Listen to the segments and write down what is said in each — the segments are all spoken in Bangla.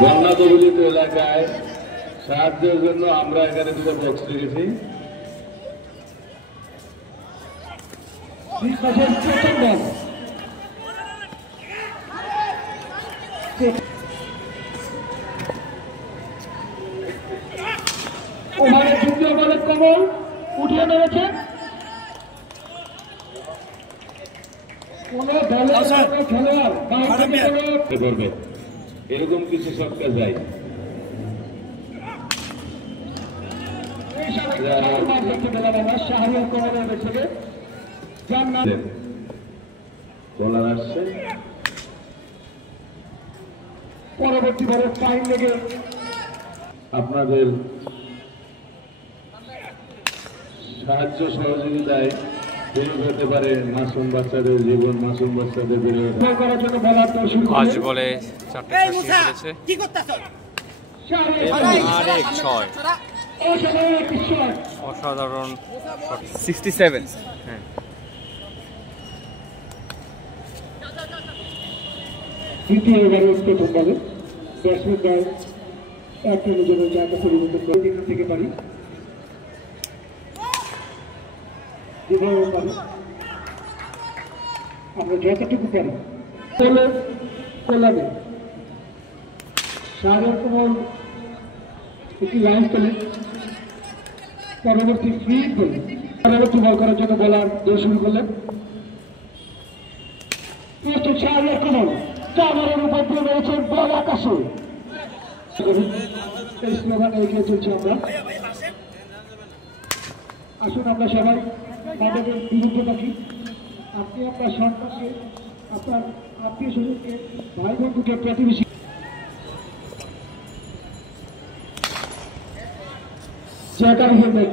বন্যা কবলিত এলাকায় সাহায্যের জন্য আমরা এখানে দুটো বক্স রেখেছি। ওখানে তৃতীয় বলের কমল উঠিয়ে মেরেছেন। কোন দলের খেলোয়াড় করবে এরকম কিছু সবকা যায়। বলার আসছে পরবর্তী বলে ফাইন লেগে আপনাদের সাহায্য সহযোগিতায় বেড়ে হতে পারে মাসুম বাচ্চাদের জীবন, মাসুম বাচ্চাদের বেড়ে করার জন্য বলার আজ বলে 4টে কি করতেছো আরেক 6 অসাধারণ 67 হ্যাঁ দ্বিতীয় ওভারের প্রথম বলে ব্যাটসম্যান দল একটা নিজের জায়গা পরিবর্তন করে দিতে থেকে পারি। আমরা যতটুকু পারি কল্যাণে শাহরুখ কুমার একটি লাইন তোলে। পরবর্তী ফ্রি বলে পরবর্তী বল করার জন্য বলার দৌড় শুরু করলেন। প্রস্তুত শাহরুখ কুমার চারের উপর দিয়ে রয়েছেন বল আকাশে। এই স্লোগানে এগিয়ে চলছি আমরা। আসুন আমরা সবাই মাদকের বিরুদ্ধে থাকি। আপনি আপনার সন্তানকে, আপনার আত্মীয় স্বজনকে, ভাই বন্ধুকে, প্রতিবেশী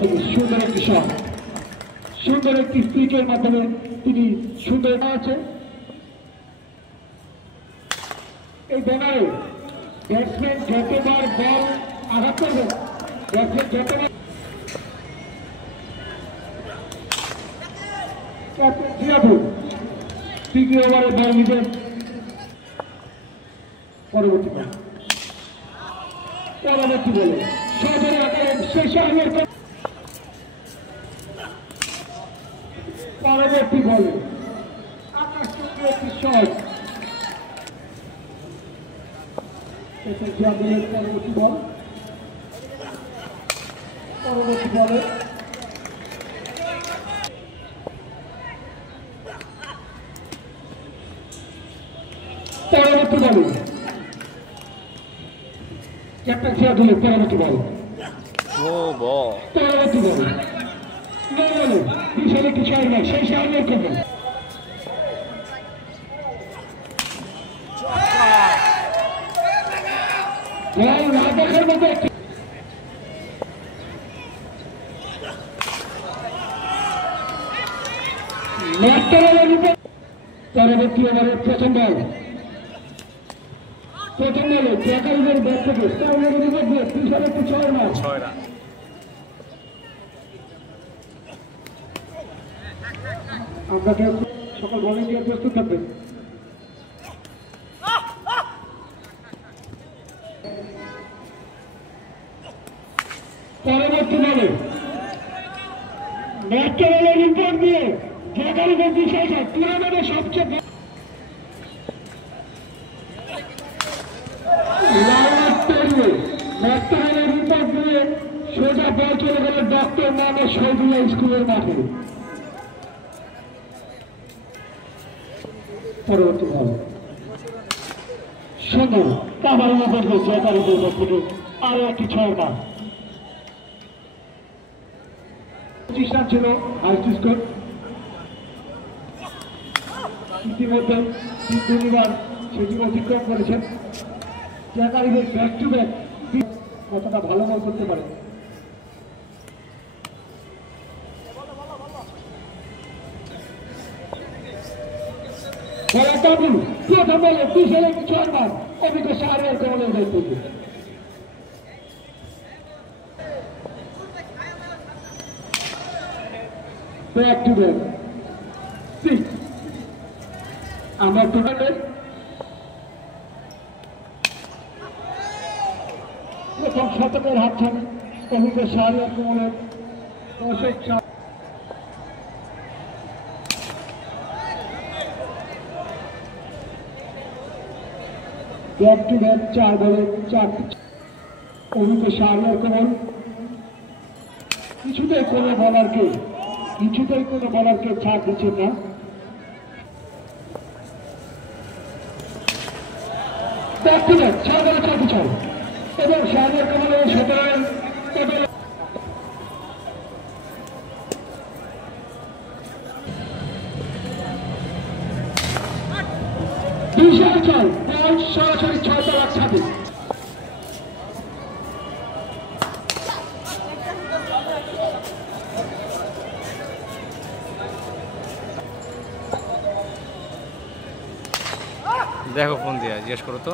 থেকে সুন্দর একটি শট, সুন্দর একটি স্পিকের মাধ্যমে তিনি সুন্দর আছে। এই ব্যানারে ব্যাটসম্যান যতবার বল আঘাত করবে, ব্যাটসম্যান যতবার ক্যাপ্টেন জিয়াবুল তৃতীয় ওভারে বল নিবেন। পরবর্তী বলে সজরে আকারে শেষে আগে পরবর্তী বলে আকাশচন্দ্র একটি শট। জিয়াবুলের পরবর্তী বল, পরবর্তী বলে ক্যাপ্টেন জিয়াবুলের পরবর্তী বল, পরবর্তী বলে বিশাল একটি ছয় রান। সেই সামনের করবেন দেখার মতো একটি পরবর্তী ওভারের প্রথম বল, প্রথম বলে জাকারিয়ার ব্যাট থেকে বিশাল একটি ছয় রান। আপনাকে সকল ভলেন্টিয়ার প্রস্তুত থাকবেন। পরবর্তী বলে ম্যাককেলের রিপোর্ট দিয়ে জাকারিয়ার বিশাল টুর্নামেন্টের সবচেয়ে সোজা বল চলে গেল ডক্টর মোহাম্মদ শহীদুল্লাহ স্কুলের মাঠে। পরবর্তী বল সুন্দর কাবার উপর জাকারিয়ার ব্যাট থেকে আরো একটি ছয় রান। 25 রান ছিল হাইস্ট স্কোর। ইতিমধ্যে দুবার সেটি অতিক্রম করেছেন। জাকারিয়ার ব্যাক টু ব্যাক কতটা ভালো বল করতে পারে। প্রথম বলে বিশাল একটি ছয় রান অভিজ্ঞ শাহরিয়ার কমলের ব্যাট থেকে। Back to back 6। আমরা টোটালে প্রথম শতকের হাতছানি অভিজ্ঞ শাহরিয়ার কমলের দর্শক ব্যাক টু ব্যাক 4 বলে 4 অভিজ্ঞ শাহরিয়ার কমল কিছুতেই কোনো বলারকে ছাড় দিচ্ছেন না। ব্যাক টু ব্যাক 6 বলে 4 পিছন এবং শাহরিয়ার কমলের 17 সরাসরি 6 তালাক ছাদে দেখো ফোন দিয়া জিজ্ঞেস করো তো।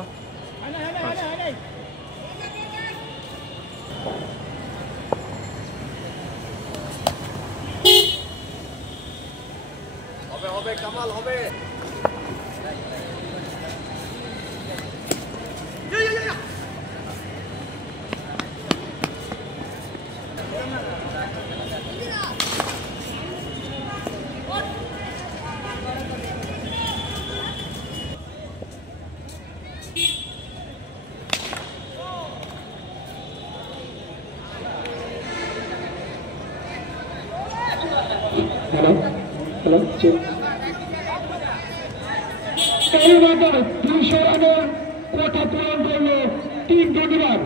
হবে কামাল হবে। হ্যালো চেক এই রানে 200 রানের কোটা পূরণ করলো টিম ডুডিবার।